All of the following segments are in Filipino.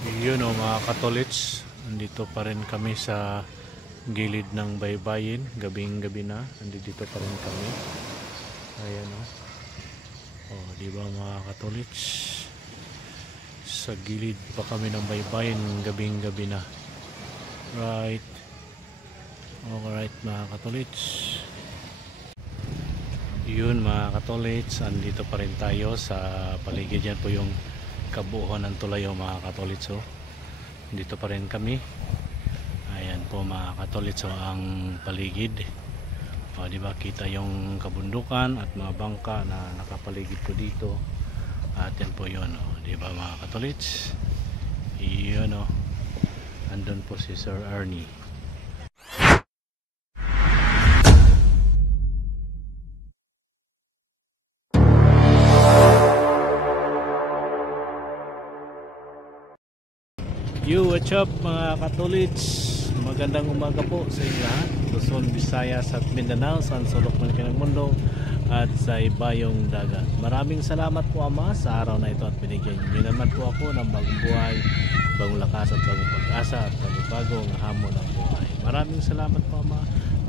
Yun o mga katolits, andito pa rin kami sa gilid ng baybayin, gabing gabi na, andito pa rin kami. Ayan o. Oh, diba mga katolits, sa gilid pa kami ng baybayin, gabing gabi na. Right. Alright mga katolits. Yun mga katolits, andito pa rin tayo sa paligid. Yan po yung kabuuan ng Tulayo mga katolits. Dito pa rin kami. Ayan po mga katolits ang paligid. O, diba kita yung kabundukan at mga bangka na nakapaligid po dito. At yan po yun, diba mga katolits. Yun o. Andun po si Sir Ernie. What's up mga katolits? Magandang umaga po sa inyo lahat. Luzon, Visayas at Mindanao, saan sulok man kayo ng mundo at sa ibayong dagat. Maraming salamat po Ama sa araw na ito at binigyan niyo naman po ako ng bagong buhay, bagong lakas at bagong pag-asa at bagong hamon ng buhay. Maraming salamat po Ama.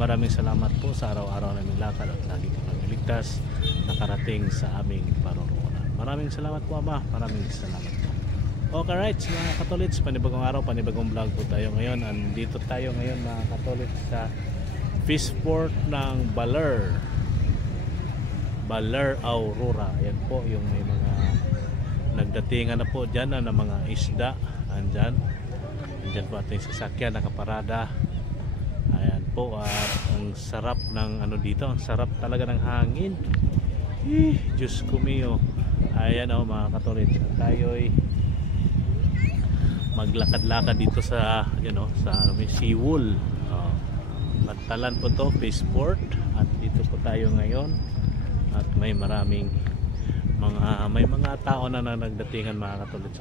Maraming salamat po sa araw-araw naming lakad at lagi kami ligtas nakarating sa aming paroroonan. Maraming salamat po Ama. Maraming salamat po. Okay, right mga katolits, panibagong araw, panibagong vlog po tayo ngayon. Andito tayo ngayon mga katolits sa fishport ng Baler Aurora. Ayan po yung may mga nagdatingan na po dyan na mga isda. Andyan po ating sasakyan nakaparada. Ayan po at ang sarap ng ano dito, ang sarap talaga ng hangin. Diyos ko mio. Ayan o mga katolits, tayo'y maglakad-lakad dito sa sa Seawall. Pantalan po to, fishport, at dito po tayo ngayon at may maraming mga tao na nagdatingan mga katolits.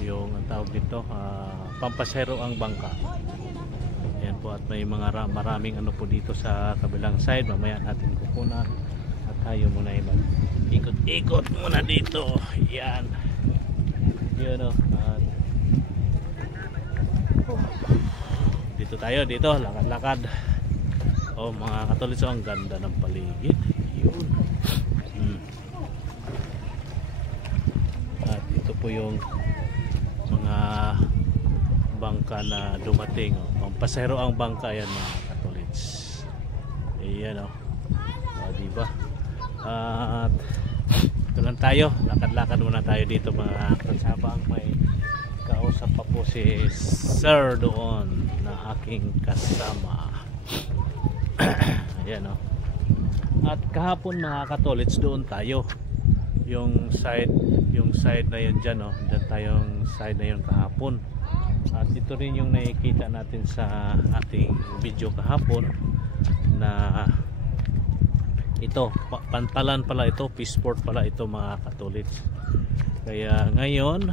Yung ang tawag dito pampasero ang bangka. Ayan po at may maraming ano po dito sa kabilang side. Mamaya natin kukunan at tayo muna ay mag-ikot muna dito. Yan yun dito tayo, dito lakad-lakad. Mga katolits, ang ganda ng paligid. Yun. At ito po yung mga bangka na dumating. Pampasero ang bangka yan mga katolits. Ayan diba? At ito lang tayo, lakad-lakad muna tayo dito mga kansabang. May kausap pa po si Sir doon na aking kasama. Ayan At kahapon mga katolits, doon tayo yung side na yun dyan dyan tayong side na yun kahapon. At ito rin yung nakikita natin sa ating video kahapon na ito, pantalan pala ito, fishport pala ito mga katolits. Kaya ngayon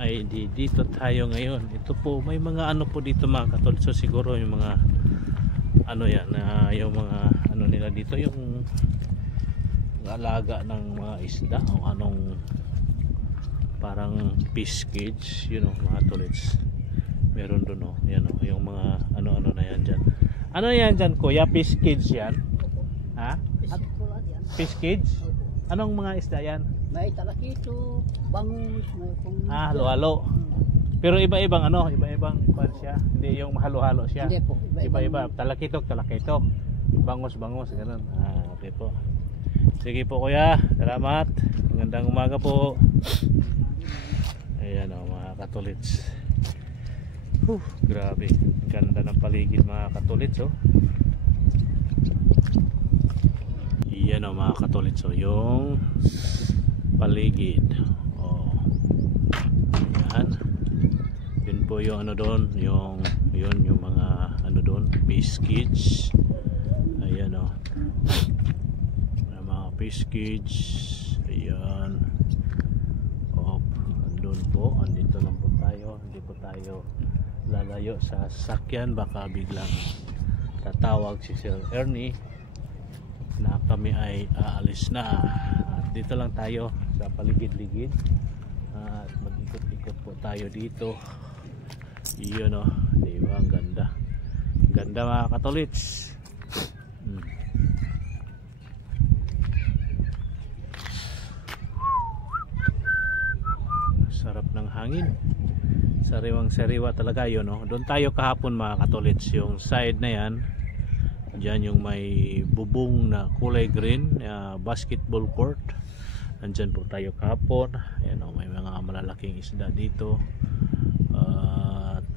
ay dito tayo ngayon. Ito po may mga ano po dito mga katolits. So siguro yung mga yung mga nila dito, yung alaga ng mga isda o anong parang fish cage, mga katolits. Meron doon yan yung mga ano na yan dyan. Ano yan dyan kuya? Fish cage yan? Ha? Fish cage? Anong mga isda yan? May talakito, bangus, may halo-halo. Pero iba-ibang iba-ibang kwan siya. Hindi yung halo-halo siya. Hindi po, Iba-iba. Talakito, bangus, ganun. Okay po. Sige po kuya, salamat. Magandang umaga po. Ayan mga katolits. Grabe, ganda ng paligid mga katolits. Yan mga katolits, yung paligid. Yan. Yun po yung doon, yung mga doon, fish cage. Ayan mga fish cage. Ayan. Andun po, andito lang po tayo. Hindi po tayo lalayo sa sasakyan, baka biglang tatawag si Sir Ernie na kami ay aalis na. At dito lang tayo sa paligid-ligid At mag-ikot-ikot po tayo dito. Yun o, diba? Ang ganda. Ganda mga katolits. Sarap ng hangin. Sariwang sariwa talaga yun, no? Doon tayo kahapon mga katolits, yung side na yan, dyan yung may bubong na kulay green, basketball court. Andyan po tayo kahapon. Ayan, no? May mga malalaking isda dito. At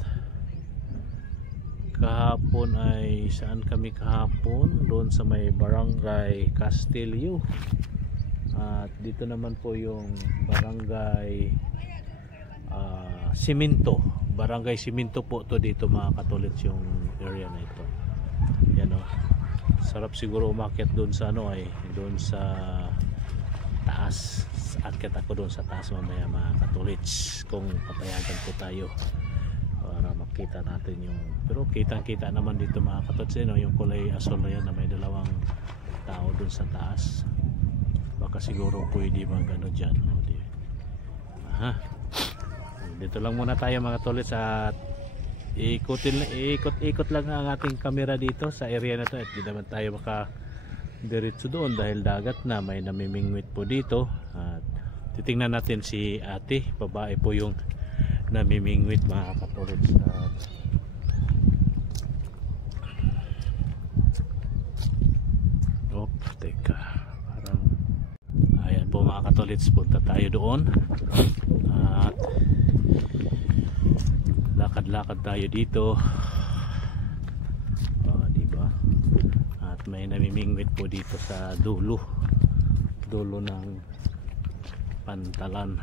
kahapon ay saan kami kahapon? Doon sa may barangay Castillo. At dito naman po yung barangay Siminto. Barangay Siminto po to dito mga katolits, yung area na ito. Yan o. Sarap siguro umakyat doon sa ano ay doon sa taas. Akyat ako doon sa taas mamaya mga katolits kung papayagan po tayo para makita natin yung, pero kitang kita naman dito mga katolits, no? Yung kulay asol na yan na may dalawang tao doon sa taas. Baka siguro pwede mag ano dyan, no? Aha. Dito lang muna tayo mga tolits at ikot-ikot lang ang ating camera dito sa area na to at di naman tayo maka diretso doon dahil dagat na, may namimingwit po dito. At titingnan natin si ate, babae po yung namimingwit mga katolits. Teka, parang ayan po mga katolits, punta tayo doon at lakad-lakad tayo dito. Diba? At may namimingwit po dito sa dulo ng pantalan.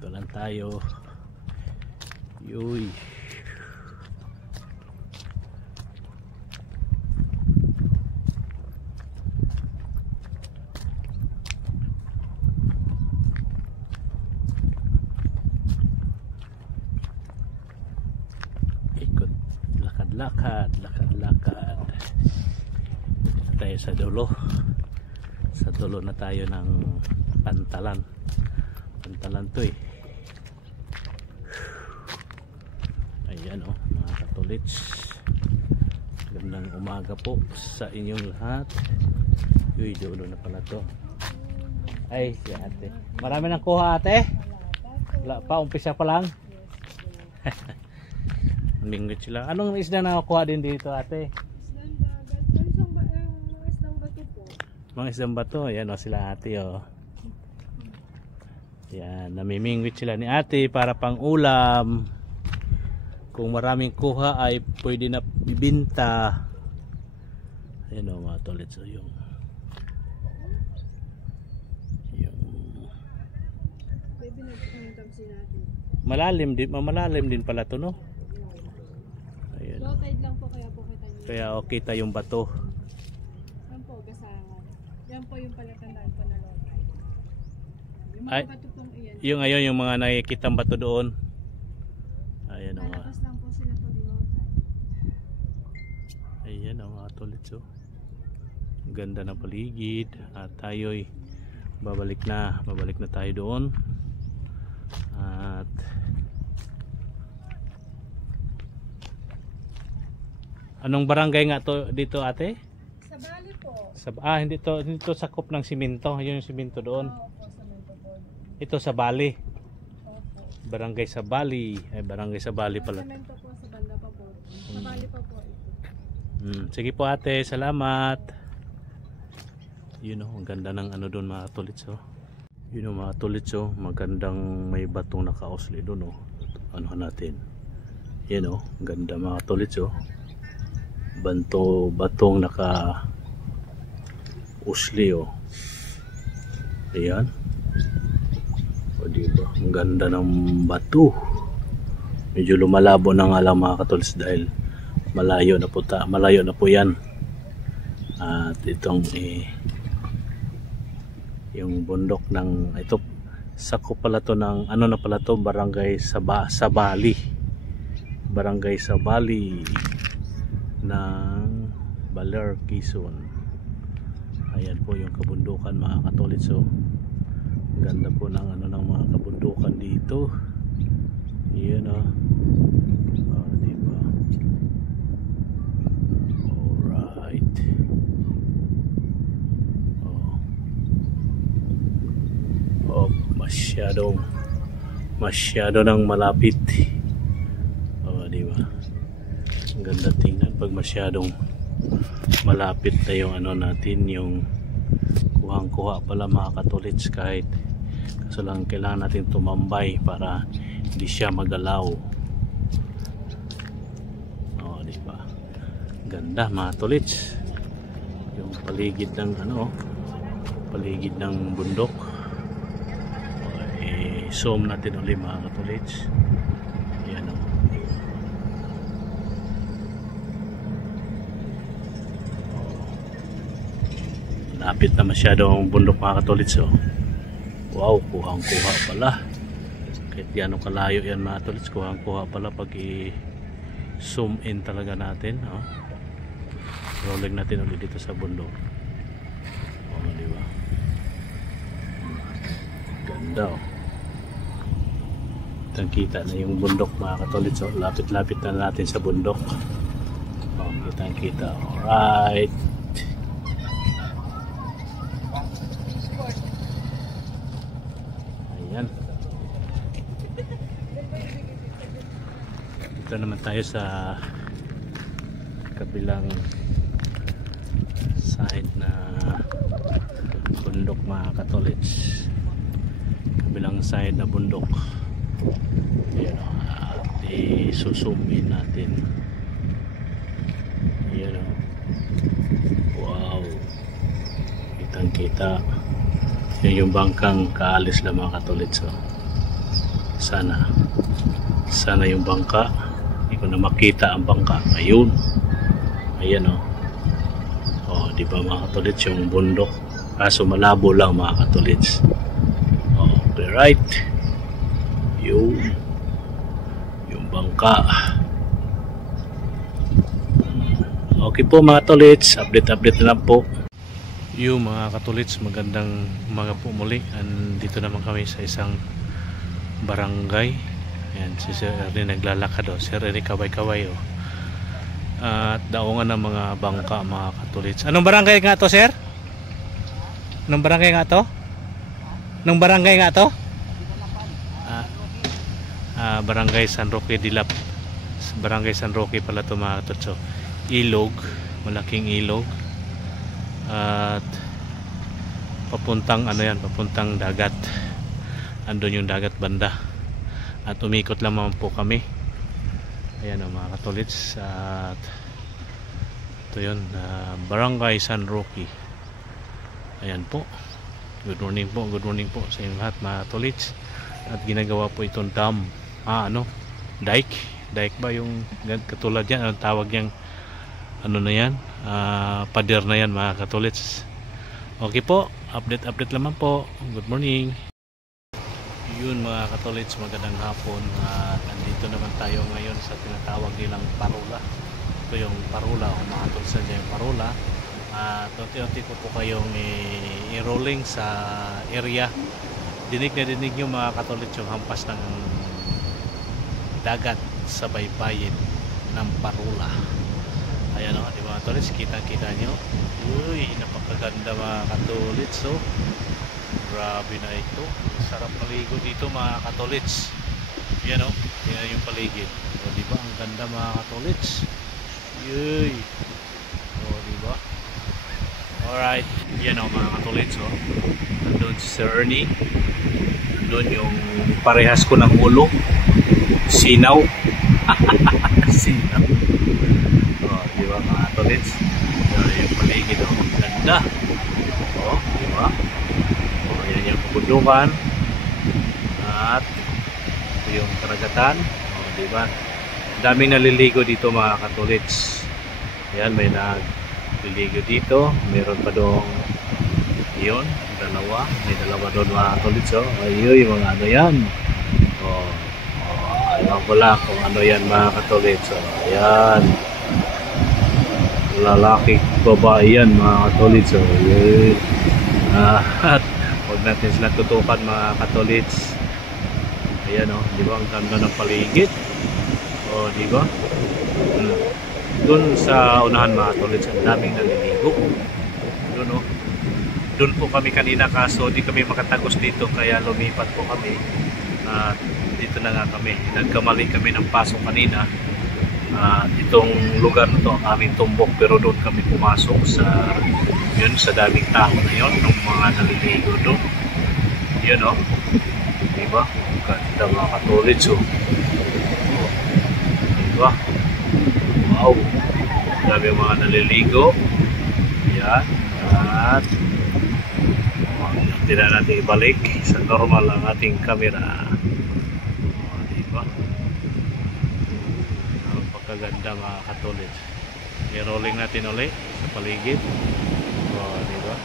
Ito lang tayo. Yuy. Lakad tayo sa dulo na tayo ng pantalan to eh. Ayan o mga katolits, gandang umaga po sa inyong lahat. Uy, dulo na pala to. Ay si ate, marami nang kuha ate? Wala pa, umpisa pa lang. Mingwit sila. Anong isda na nakuha din dito ate? Isdang bato po. Mga isdang bato. Ayan o sila ate o. Yan, namimingwit sila ni ate para pang ulam. Kung maraming kuha ay pwede na bibinta. Ayan o mga tolits. So, yung malalim din pala to, no? Low tide lang po, kaya po kita nyo. Kaya kita yung bato. Yan po, gasangan. Yan po yung palatandaan po na low tide. Yung mga Ay, bato pong iyan. yung ayun, yung mga nakikitang bato doon. Ayan o. Lalabas lang po sila po low tide. Ayan o mga tolits o. Ganda ng paligid. At tayo'y babalik na tayo doon. At anong barangay nga to dito ate? Sa Bali po. Hindi to sakop ng simento. Yung simento doon. Opo, sa Mento po. Ito sa Bali. Opo. Barangay sa Bali. Ay, barangay sa Bali pala. Sa Mento po, sa banda pa po. Sa Bali pa po ito. Sige po ate, salamat. Yun o, ang ganda ng ano doon mga tolits o. Yun o mga tolits o, magandang may batong nakausli doon o. Ano natin. Yan o, ang ganda mga tolits o. Batong naka usli o. Ayan. O diba, ang ganda ng bato. Medyo lumalabo na nga lang mga katolits dahil malayo na po yan. At itong yung bundok ng ito, sakop pala to ng ano na pala to, barangay sa Bali. Barangay sa Bali ng Baler, Quezon. Ayan po yung kabundukan mga katolits. So, ganda po ng ano ng mga kabundukan dito. Ayan o. Diba? Alright. Masyado nang malapit. Diba? Ang ganda tingnan pag masyadong malapit na yung ano natin, yung kuhang-kuha pala mga katolits, kahit kaso lang kailangan natin tumambay para hindi siya magalaw. Diba? Ganda mga katolits. Yung paligid ng ano, paligid ng bundok. Zoom natin ulit mga katolits. Yan o. Lapit na masyado ang bundok mga katolits. Wow, kuhang-kuha pala. Kahit yan o kalayo yan mga katolits, kuhang-kuha pala pag i-zoom in talaga natin. Rolling natin ulit dito sa bundok. Diba? Ganda o. Kita na yung bundok mga katolits. Lapit-lapit na natin sa bundok. Kita. Alright. Ayan. Dito naman tayo sa kabilang side na bundok mga katolits. Kabilang side na bundok. Ayan o, at i-zoom in natin. Ayan o. Wow, kitang kita. Yan yung bangkang kaalis lang mga katolits. Sana yung bangka, hindi ko na makita ang bangka. Ayun, ayan o. Diba mga katolits, yung bundok kaso malabo lang mga katolits. Okay, right. Yung bangka. Okay po mga katolits, update na lang po. Yung mga katolits, magandang umaga po muli. Dito naman kami sa isang barangay. Ayan, si Sir Ernie naglalakad o. Sir Ernie kaway-kaway o. At daungan ng mga bangka mga katolits. Anong barangay nga to, sir? Anong barangay nga to? Anong barangay nga to? Barangay San Roque Dilap. Barangay San Roque pala ito mga katotso. Ilog, malaking ilog. At papuntang ano yan, papuntang dagat. Andun yung dagat banda. At umikot lang naman po kami. Ayan o mga katolits. At ito yun, Barangay San Roque. Ayan po. Good morning po sa inyong lahat mga katolits. At ginagawa po itong dam. Dike ba yung katulad yan? Anong tawag yang ano na yan? Pader na yan mga katolits. Okay po, update naman po. Good morning. Yun mga katolits, magandang hapon. Nandito naman tayo ngayon sa tinatawag nilang parula. Ito yung parula, o mga katolits na yung parula. At unti-unti ko po kayong i-rolling sa area. Dinig nyo mga katolits yung hampas ng dagat sa baybayin ng parula. Ayan o, di ba katolits, kita nyo. Uy, napakaganda mga katolits. Grabe na ito. Sarap maligo dito mga katolits. Ayan o, tingnan yung paligid. Di ba ang ganda mga katolits. Uy, di ba? Alright, yan o mga katolits. Nandun si Sir Ernie. Nandun yung parehas ko ng ulo. Sinaw. Sinaw. Di ba mga katolits? Yung paligid o, ganda. Di ba? Yan yung kabundukan. At ito yung karagatan. Di ba? Daming naliligo dito mga katolits. Yan, may nagliligo dito. Meron pa doon yun, dalawa. May dalawa doon mga katolits. Ayun, yung mga ano yan. Ayaw ko lang kung ano yan mga katolits. Ayan. lalaki, babae yan mga katolits. So, yun. At huwag natin sila tutukan mga katolits. Ayan o, di ba? Ang ganda ng paligid. O, di ba? Doon sa unahan mga katolits, ang daming naliligo. Doon o. Doon po kami kanina kaso di kami makatagos dito kaya lumipat po kami. At dito na nga kami. Nagkamali kami ng pasok kanina. Itong lugar na to ang aming tumbok pero doon kami pumasok sa yun sa daming tao na yun ng mga naliligo doon. Yun o. Diba? Ganda mga katolits o. Diba? Wow. Dami mga naliligo. Yan. At hindi na natin ibalik sa normal ang ating camera. Diba? Napakaganda mga katolits. I-rolling natin ulit sa paligid. Diba?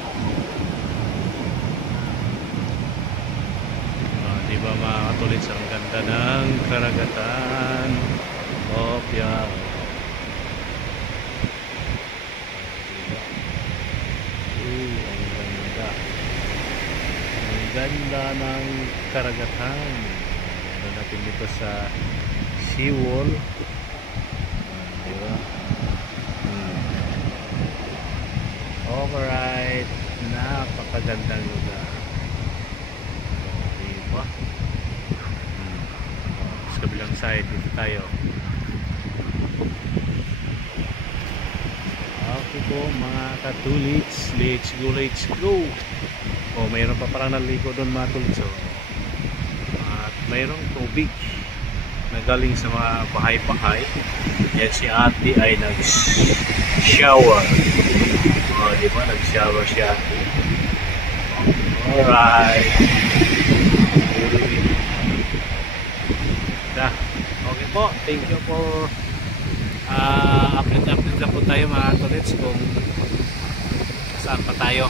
Diba mga katolits, ang ganda ng karagatan. Yan. Ang ganda ng karagatan. Ano natin dito sa seawall. Diba? Alright. Napakagandang lugar. Diba? Sa kabilang side dito tayo. Okay po mga katulits. Let's go, let's go. Mayroon pa parang naligo doon mga tulits. At mayroong tubig na galing sa mga bahay-bahay. Yan si ate ay nag-shower. Diba? Nag-shower siya. Alright. Okay po. Thank you for update lang po tayo mga tulits kung saan pa tayo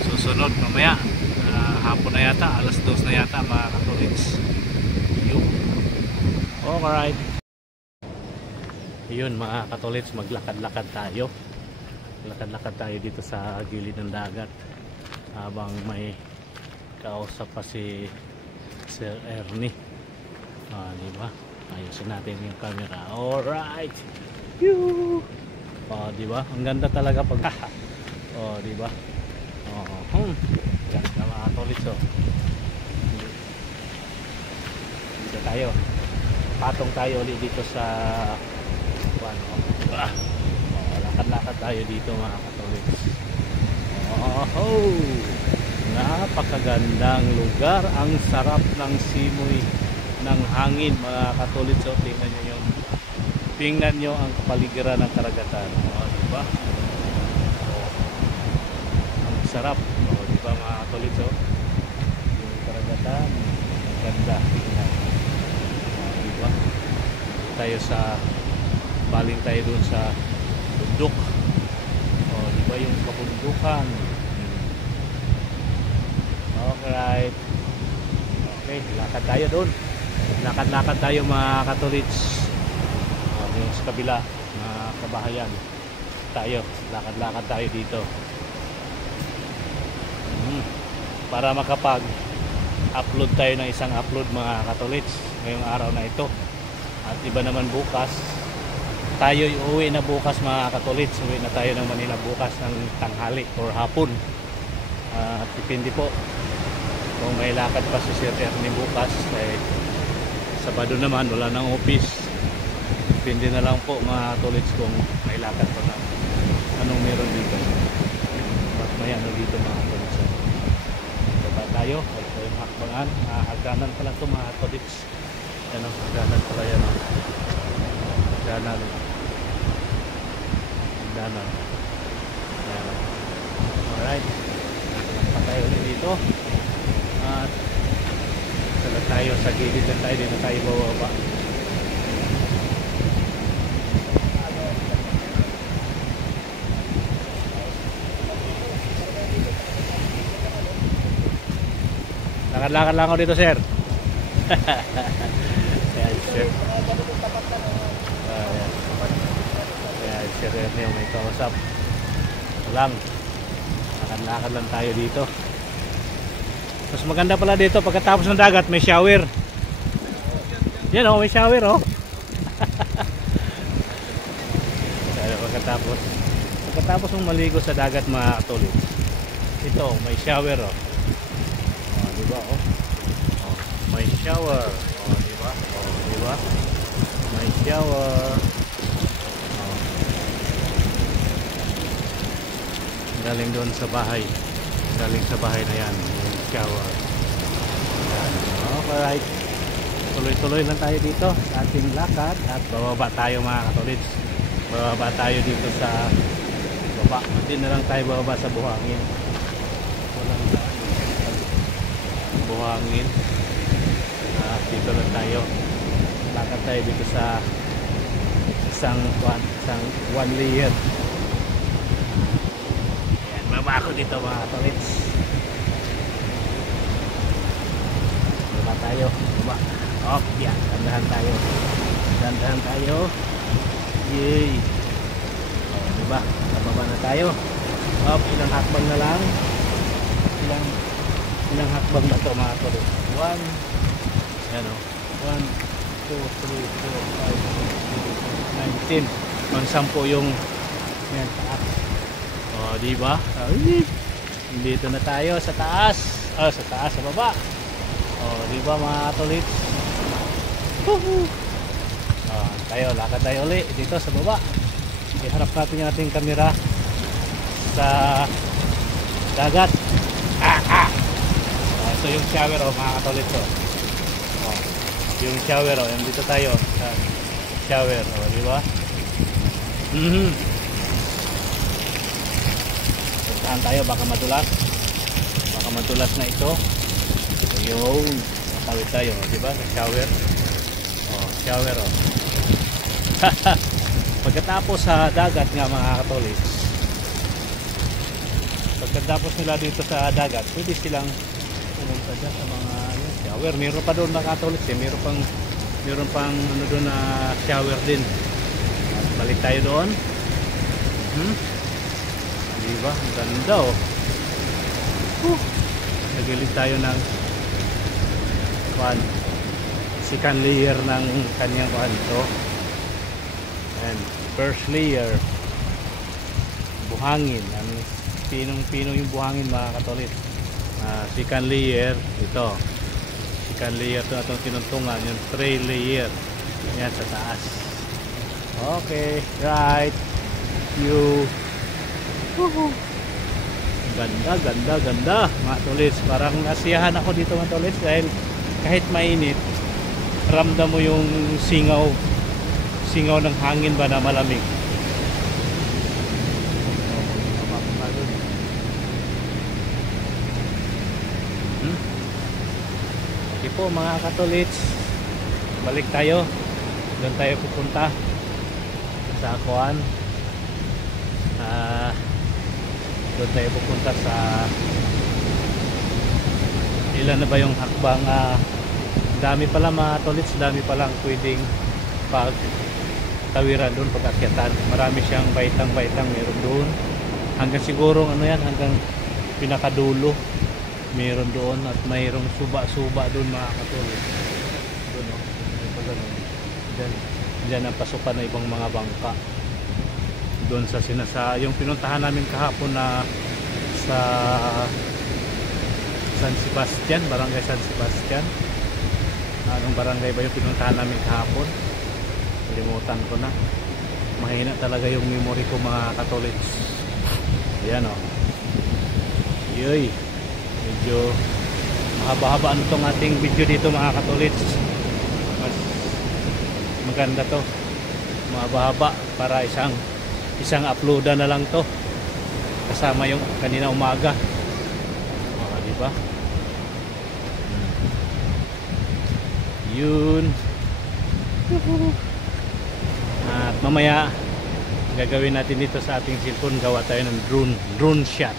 susunod mamaya. Hapon na yata, alas 2 na yata mga katolits. Alright. Yun mga katolits, maglakad-lakad tayo. Lakad-lakad tayo dito sa gilid ng dagat habang may kausap pa si Sir Ernie. Diba? Ayusin natin yung camera. Alright. Diba? Ang ganda talaga pag diba? Ganda mga katolits. Dito tayo. Patong tayo ulit dito sa lakad-lakad tayo dito mga katolits. Napakagandang lugar. Ang sarap ng simoy ng hangin mga katolits. Tingnan nyo ang kapaligiran ng karagatan. Diba? Ang sarap. Diba mga katolits? Yung karagatan, ganda. Tingnan. Diba? Tayo sa baling tayo dun sa bundok. Diba yung kabundukan? Alright. Okay, lakad tayo dun. Lakad-lakad tayo mga katolits. Yung sa kabila na kabahayan tayo. Lakad-lakad tayo dito. Para makapag upload tayo ng isang upload mga katolits ngayong araw na ito. At iba naman bukas tayo uuwi na bukas mga katolits. Uwi na tayo ng Manila bukas ng tanghali or hapon. At depende po kung may lakad pa si Sir Ernie bukas. Sabado naman wala nang office. Depende na lang po mga katolits kung may lakad pa na anong meron dito. At may ano dito mga katolits. Baba tayo. Ito yung hakbangan. Hagdanan pala ito mga katolits. Yan o, hagdanan pala yan o. Hagdanan. Hagdanan. Alright. Nagpa tayo ulit dito. At salat tayo sa gilid na tayo. Dito tayo bababa. Lakad-lakad lang ako dito, sir. Ayan, sir. Ayan, si Rene may kausap. Ito lang. Lakad-lakad lang tayo dito. Mas maganda pala dito pagkatapos ng dagat may shower. Yan oh, may shower oh. Pagkatapos mong maligo sa dagat mga katulid, ito may shower oh. Oh, diba oh? Oh, may shower. Oh, diba? Oh, diba? May shower. Oh. Galing doon sa bahay. Galing sa bahay na yan. May shower. Yan. Alright. Tuloy-tuloy lang tayo dito sa ating lakad at bababa tayo mga katulid. Bababa tayo dito sa baba. Hindi na lang tayo bababa sa buhangin. Walang buhangin. Dito lang tayo. Lakad tayo dito sa isang one layer. Ayan, baba ako dito mga katulid. Baba tayo. Baba. Oh, yeah. Dandahan tayo. Dandahan tayo. Yay. Oh, diba? Nababa na tayo. Oh, ilang hakbang na lang. Ilang hakbang na to mga tuloy. 1. Yan o. 1, 2, 3, 4, 5, 6, 7, 8, 19. Mang-sampo yung yan, taas. Oh, diba? Ay, dito na tayo sa taas. Oh, sa taas, sa baba. Oh, diba mga tuloy? Tayo, lakad tayo ulit dito sa baba. Iharap natin yung ating kamera sa dagat. So yung shower mga katolit to. Yung shower yung dito tayo sa shower di ba? Puntahan tayo baka madulas na ito. Yung matawid tayo di ba sa shower. Shower pagkatapos sa dagat nga mga katolik, pagkatapos nila dito sa dagat pwede silang pumunta dyan sa mga shower. Meron pa doon mga katolik meron pang ano doon na shower din. At balik tayo doon. Diba? Ang ganda oh. Nagilid tayo ng second layer ng kanyang ito. And first layer buhangin. Pinong-pino yung buhangin mga katolit. Second layer ito. Second layer ito atong tinuntungan. Yung 3 layer. Yan sa taas. Okay. Right. You. Ganda. Mga katolit. Parang nasiyahan ako dito mga katolit. Dahil kahit mainit ramdam mo yung singaw ng hangin ba na malamig. Okay po mga katolits, balik tayo. Doon tayo pupunta sa Akuan. Doon tayo pupunta sa ilan na ba yung hakbang. Dami pala mga tolits, dami palang pwedeng pagtawiran doon, pag-akyatan. Marami siyang baitang meron doon. Hanggang siguro hanggang pinakadulo meron doon at mayroong suba doon mga katulid. Doon oh, may ganun. Diyan ang pasukan ng ibang mga bangka. Doon sa yung pinuntahan namin kahapon na sa San Sebastian, Barangay San Sebastian. Anong barangay ba yung pinuntahan namin kahapon? Kalimutan ko na. Mahina talaga yung memory ko mga katolits. Ayan o. Yoy. Medyo mahaba-haba ano tong ating video dito mga katolits. Mas maganda to. Mahaba-haba para isang uploadan na lang to. Kasama yung kanina umaga. Diba? Yun. At mamaya gagawin natin dito sa ating cellphone, gawa tayo ng drone shot.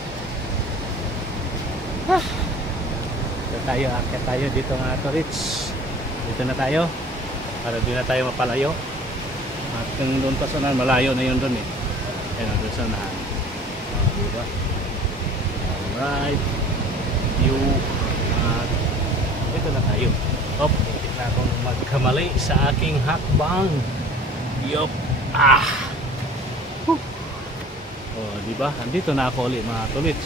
Akyat tayo dito mga torits. Dito na tayo para di na tayo mapalayo. At kung doon pa sana malayo na yun doon Ayan, doon sa unahan. Diba? Alright. Ito na tayo. Hop, hindi na akong magkamali sa aking hakbang. Yup. Diba? Andito na ako ulit mga tolits.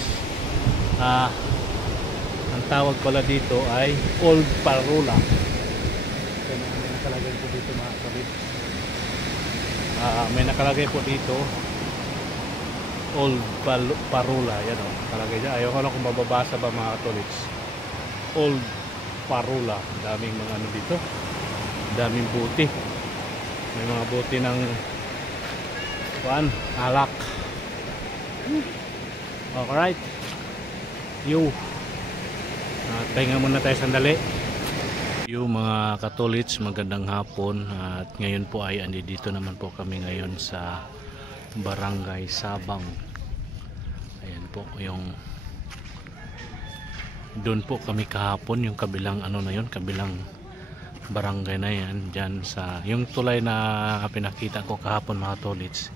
Ang tawag pala dito ay Old Parula. May nakalagay po dito mga tolits. May nakalagay po dito Old Parula. Yan o, nakalagay dyan. Ayaw ko lang kung mababasa ba mga tolits. Old Parula. Daming mga ano dito. Daming buti. May mga buti ng alak. Alright. Pahinga muna tayo sandali. Mga katolits, magandang hapon. At ngayon po ay dito naman po kami ngayon sa Barangay Sabang. Ayan po yung doon po kami kahapon, yung kabilang ano na yun, kabilang barangay na yan, dyan sa yung tulay na pinakita ko kahapon mga tolits.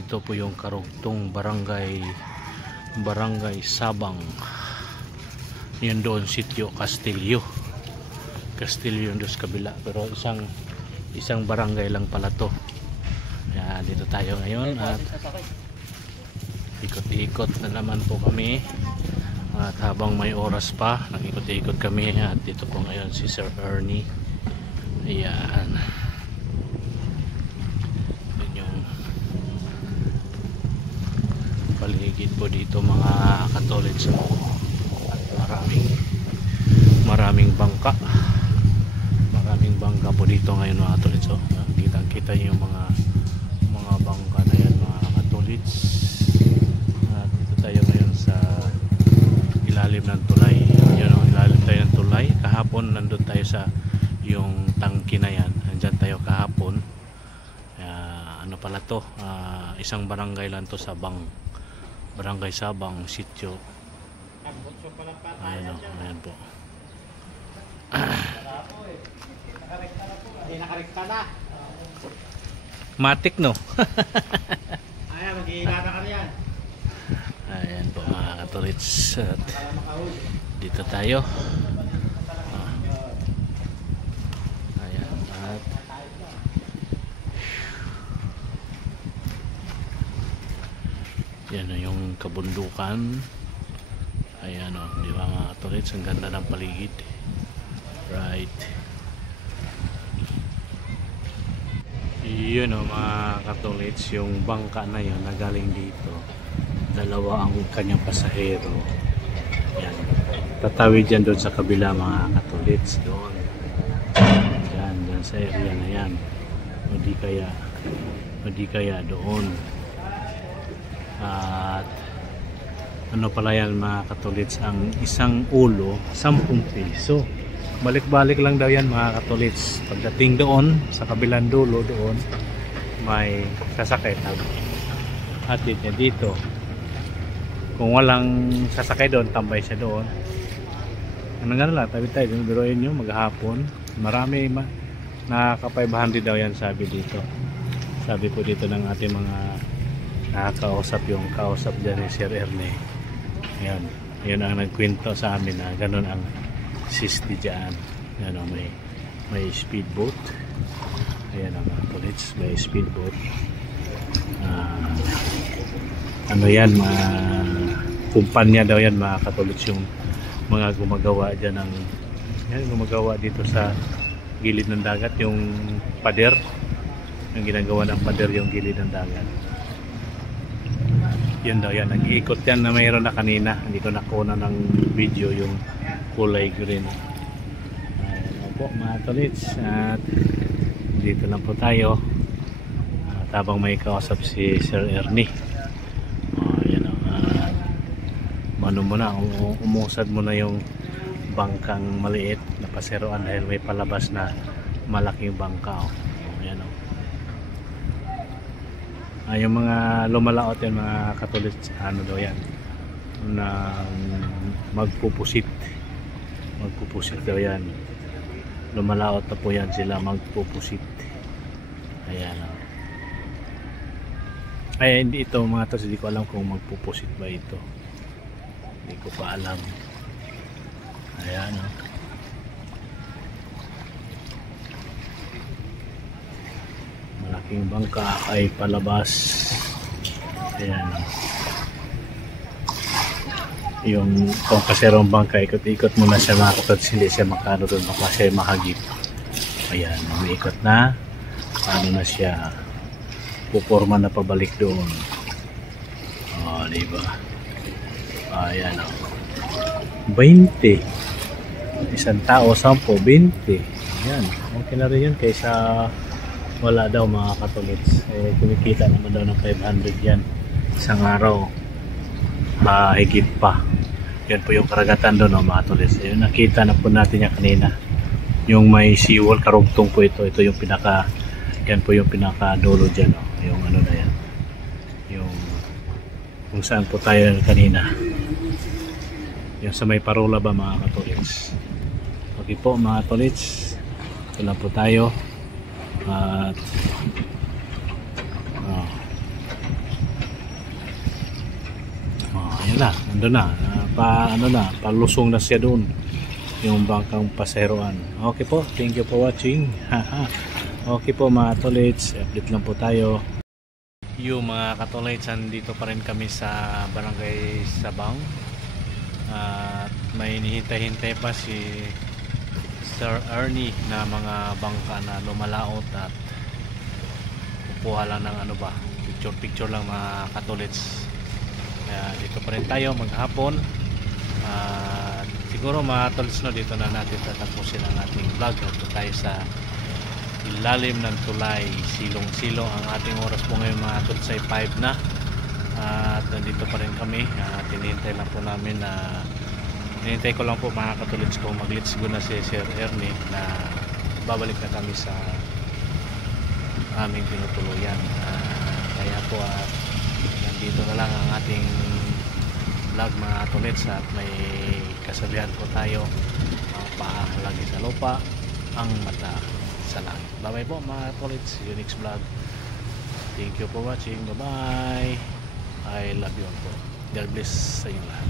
Ito po yung karugtong barangay Sabang. Yun doon sitio Castillo yung doon sa kabila, pero isang barangay lang pala to. Kaya dito tayo ngayon at ikot-ikot na naman po kami. At habang may oras pa, nag-ikot-ikot kami. At dito po ngayon si Sir Ernie. Ayan. Yun yung paligid po dito mga katolits. At maraming bangka. Maraming bangka po dito ngayon mga katolits. Kita nyo yung mga bangka na yan mga katolits. At dito tayo ngayon sa ilalim ng tulay. Yun o, ilalim tayo ng tulay. Kahapon nandun tayo sa yung tangki na yan. Nandyan tayo kahapon. Ano pala to? Isang barangay lang to, Sabang. Barangay Sabang, sitio. Ayan o, ayan po. Nakarekta na. Matik no? Ayan, mag-iilata ka na yan. Ayan po mga katolits. At dito tayo. Ayan. At yan na yung kabundukan. Ayan o, di ba mga katolits? Ang ganda ng paligid. Right. Yun o mga katolits, yung bangka na yun na galing dito. Dalawa ang kanyang pasahero. Yan. Tatawid dyan doon sa kabila mga katolits. Doon. Dyan sa area na yan. O di kaya doon. At ano pala yan mga katolits, ang isang ulo 10 piso. Balik-balik lang daw yan mga katolits. Pagdating doon sa kabilang dulo doon, may sasakay hatid niya dito. Kung walang sasakay doon, tambay siya doon. Ano nga lang, tabi tayo doon. Biruin nyo, maghapon. Marami, nakaka-500 daw yan sabi dito. Sabi po dito ng ating mga nakakausap, yung kausap dyan ni Sir Ernie. Yan. Yan ang nagkwento sa amin na ganun ang sisti dyan. Yan o, may speedboat. Ayan ang mga tolits, may speedboat. Ano yan, mga kumpanya daw yan mga katolits, yung mga gumagawa dyan ng gumagawa dito sa gilid ng dagat, yung pader, yung ginagawa ng pader, yung gilid ng dagat. Yan daw yan, nag-iikot yan na mayroon na kanina, hindi ko nakuha ng video yung kulay green. Ayan po mga tolits, at dito lang po tayo at habang may kausap si Sir Ernie. Ayan o, ano mo na, umusad mo na yung bangkang maliit na paseroan dahil may palabas na malaking bangka. Ayan o. Yung mga lumalaot yan mga katolits, ano daw yan, na magpupusit daw yan. Lumalaot na po yan sila, magpupusit. Ayan o. Ay, hindi ito mga tol, hindi ko alam kung magpupusit ba ito. Hindi ko pa alam. Ayan, oh. Malaking bangka ay palabas. Ayan, oh. Yung kung kaserong bangka, ikot-ikot muna siya mga katol, hindi siya makano doon, baka siya mahagip. Ayan, umiikot na. Paano na siya puporma na pabalik doon. Diba? Ayan, oh. 20. Isang tao, 10, 20. Ayan, okay na rin yun kaysa wala daw mga katolits. Kumikita naman daw ng 500 yan isang araw. Higit pa. Yan po yung karagatan doon, mga katolits. Ayun, nakita na po natin yan kanina. Yung may seawall, karugtong po ito. Ito yung pinaka, yan po yung pinaka dulo dyan, oh. Yung ano na yan, yung kung saan po tayo kanina, yung sa may parola ba mga katolits. Okay po mga katolits, ito lang po tayo at ayun na, nandun na, palusong na siya doon yung bangkang paseroan. Okay po, thank you for watching. Okay po mga katolits, update lang po tayo. Yung mga katolits, dito pa rin kami sa Barangay Sabang at may hinihintay-hintay pa si Sir Ernie na mga bangka na lumalaot at kukuha lang ng ano ba, picture lang mga katolits. Kaya dito pa rin tayo maghapon at siguro mga katolits, no, dito na natin tatapusin ang ating vlog. Dito tayo sa ilalim ng tulay, silong-silong. Ang ating oras po ngayon mga katolits ay 5 na at nandito pa rin kami. Tinihintay lang po namin na hinihintay ko lang po mga katolits kung mag-let's go na si Sir Ernie na babalik na kami sa aming tinutuluyan. Kaya po nandito na lang ang ating vlog mga katolits at may kasabihan po tayo, ang paa lagi sa lupa, ang mata sa langit. Bye bye po mga katolits, see you next vlog. Thank you for watching, bye bye. I love you all po. God bless sa inyo lahat.